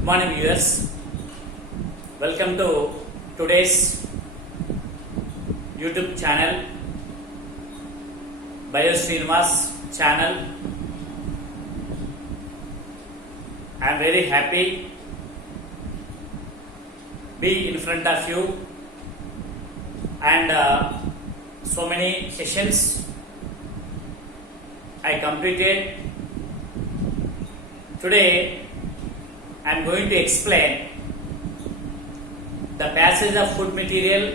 Good morning viewers, welcome to today's YouTube channel, Bio Srinivas channel. I am very happy be in front of you and so many sessions I completed. Today I am going to explain the passage of food material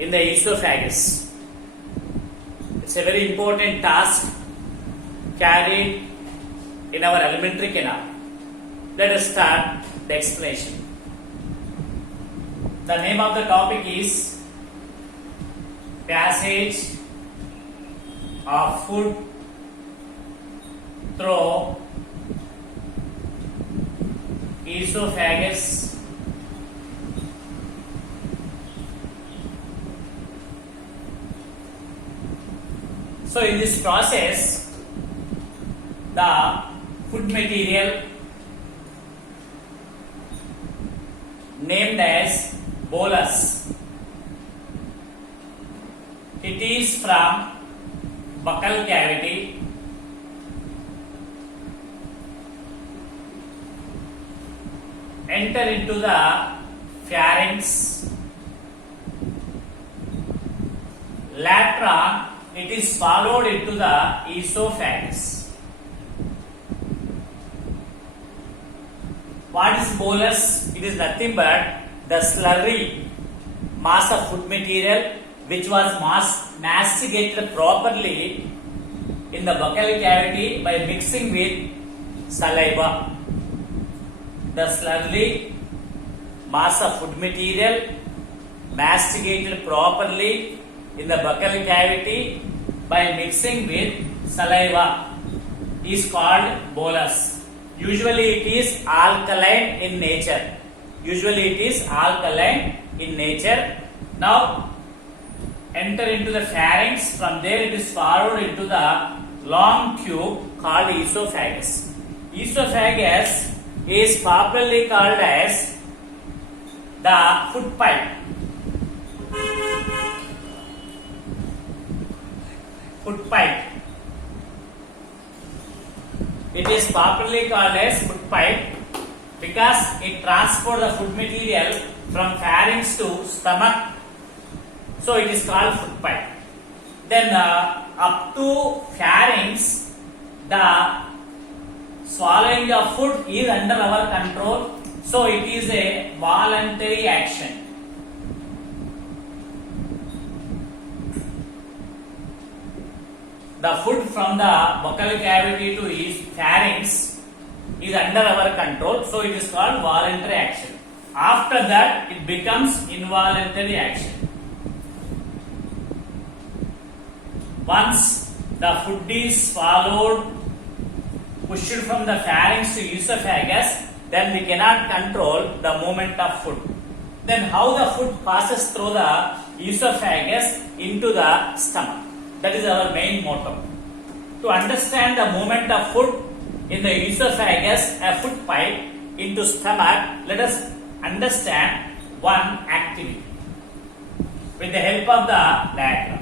in the esophagus. It's a very important task carried in our alimentary canal. Let us start the explanation. The name of the topic is Passage of Food Through Esophagus. So in this process, the food material named as bolus, it is from buccal cavity enter into the pharynx. Later on, it is swallowed into the esophagus. What is bolus? It is nothing but the slurry mass of food material which was masticated properly in the buccal cavity by mixing with saliva. The slurry mass of food material masticated properly in the buccal cavity by mixing with saliva is called bolus. Usually it is alkaline in nature. Now enter into the pharynx. From there it is swallowed into the long tube called esophagus. Esophagus is popularly called as the food pipe. It is popularly called as food pipe because it transports the food material from pharynx to stomach. So it is called food pipe. Then up to pharynx, the swallowing of food is under our control. So it is a voluntary action. The food from the buccal cavity to pharynx is under our control, so it is called voluntary action. After that, it becomes involuntary action. Once the food is swallowed, pushed from the pharynx to esophagus, then we cannot control the movement of food. Then how the food passes through the esophagus into the stomach? That is our main motto. To understand the movement of food in the esophagus, a food pipe into stomach, let us understand one activity with the help of the diagram.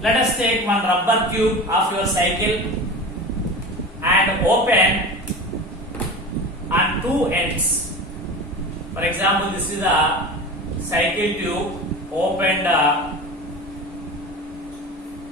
Let us take one rubber tube of your cycle and open on two ends. For example, this is a cycle tube opened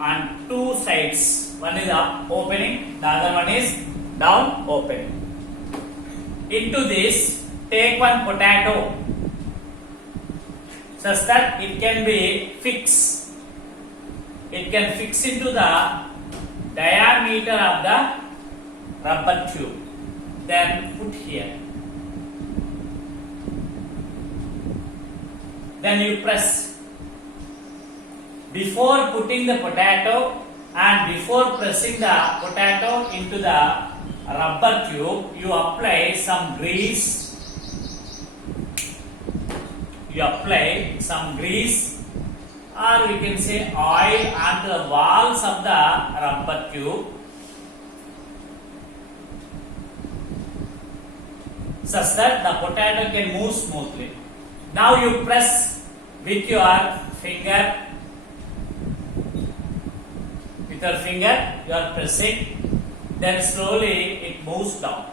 on two sides. One is up opening, the other one is down opening. Into this, take one potato such that it can be fixed. It can fix into the diameter of the rubber tube. Then put here. Then you press. Before putting the potato and before pressing the potato into the rubber tube, you apply some grease. Or we can say oil onto the walls of the rubber tube. such that the potato can move smoothly. Now you press with your finger. With your finger you are pressing, then slowly it moves down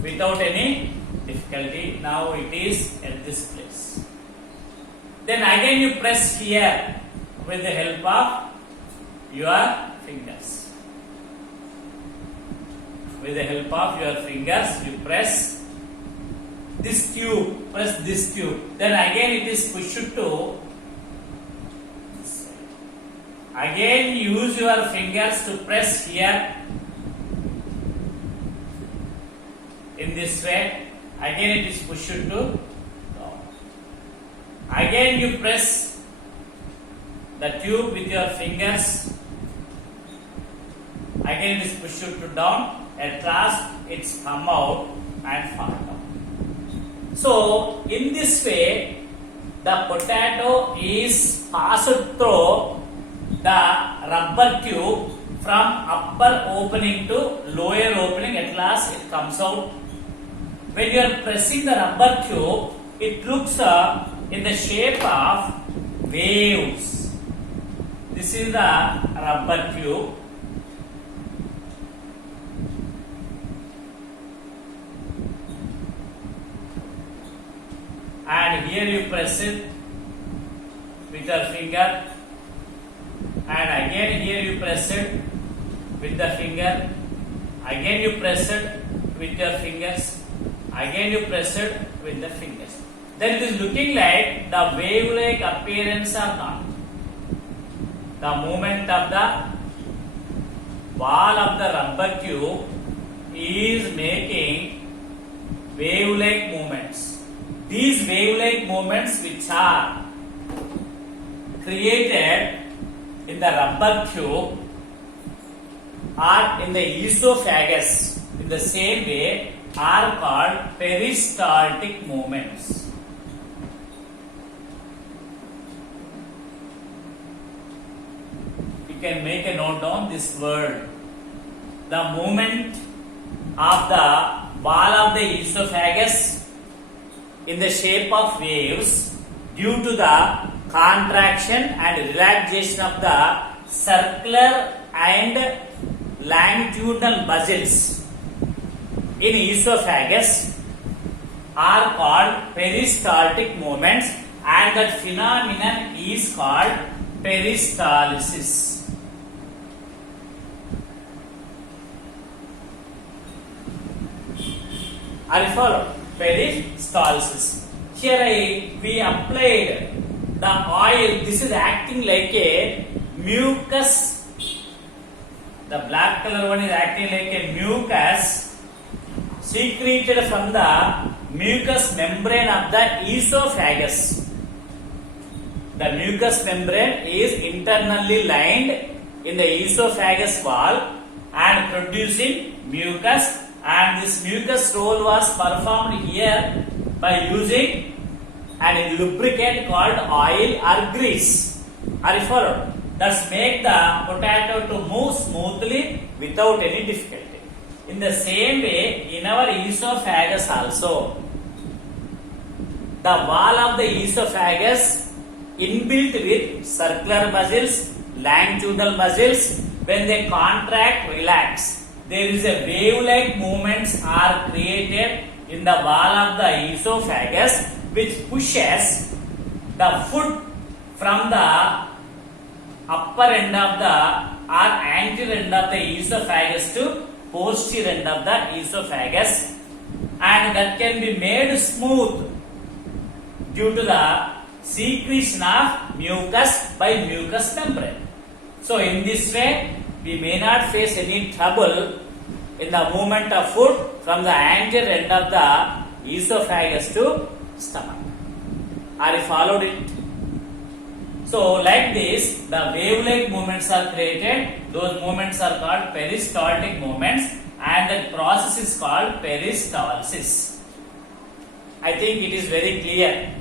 without any difficulty. Now it is at this place. Then again you press here with the help of your fingers. With the help of your fingers you press this tube, press this tube. Then again it is pushed to this side. Again use your fingers to press here in this way. Again it is pushed to down. Again you press the tube with your fingers. Again it is pushed to down. At last it's come out and fall down. So in this way the potato is passed through the rubber tube from upper opening to lower opening. At last it comes out. When you are pressing the rubber tube, it looks in the shape of waves. This is the rubber tube. And here you press it with your finger, and again here you press it with the finger, again you press it with your fingers, again you press it with the fingers. Then it is looking like the wave-like appearance of the movement of the wall of the rubber tube is making wave-like movements. These wave-like movements which are created in the rubber tube are in the esophagus in the same way are called peristaltic movements. You can make a note down this word. The movement of the wall of the esophagus in the shape of waves due to the contraction and relaxation of the circular and longitudinal muscles in esophagus are called peristaltic movements, and that phenomenon is called peristalsis. Are you followed? Peristalsis. Here we applied the oil. This is acting like a mucus. The black color one is acting like a mucus secreted from the mucous membrane of the esophagus. The mucous membrane is internally lined in the esophagus wall and producing mucus, and this mucus role was performed here by using a lubricant called oil or grease. Are you followed? Thus make the potato to move smoothly without any difficulty. In the same way, in our esophagus also, the wall of the esophagus inbuilt with circular muscles, longitudinal muscles, when they contract, relax, there is a wave-like movements are created in the wall of the esophagus, which pushes the food from the upper end of the or anterior end of the esophagus to posterior end of the esophagus, and that can be made smooth due to the secretion of mucus by mucous membrane. So in this way we may not face any trouble in the movement of food from the anterior end of the esophagus to stomach. Are you followed it? So like this, the wave-like movements are created. Those movements are called peristaltic movements, and that process is called peristalsis. I think it is very clear.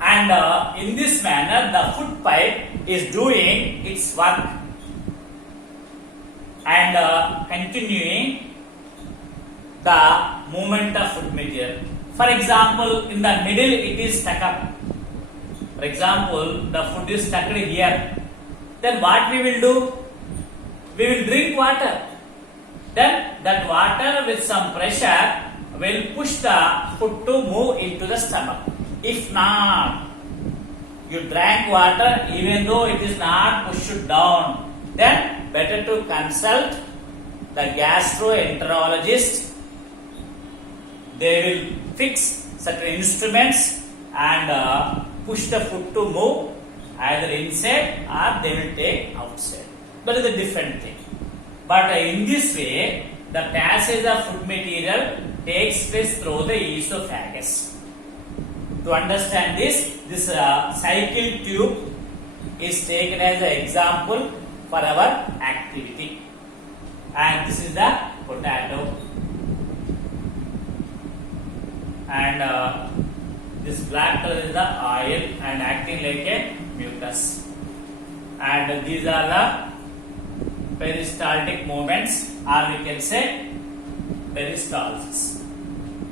And in this manner, the food pipe is doing its work and continuing the movement of food material. For example, in the middle it is stuck up. For example, the food is stuck here. Then what we will do? We will drink water. Then that water with some pressure will push the food to move into the stomach. If not, you drank water even though it is not pushed down, then better to consult the gastroenterologist. They will fix certain instruments and push the food to move either inside or they will take outside. That is a different thing. But in this way, the passage of food material takes place through the esophagus. To understand this cycle tube is taken as an example for our activity. And this is the potato. And this black color is the oil and acting like a mucus. And these are the peristaltic movements, or we can say peristalsis.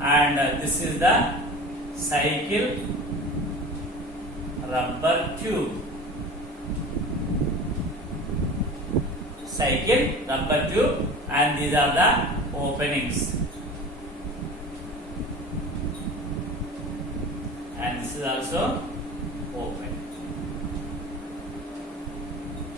And this is the cycle rubber tube. Cycle rubber tube, and these are the openings. And this is also open.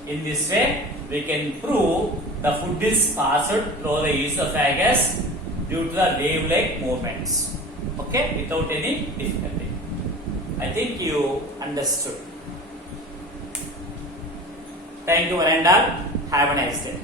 In this way, we can prove the food is passed through the esophagus due to the wave-like movements. Okay, without any difficulty. I think you understood. Thank you, one and all. Have a nice day.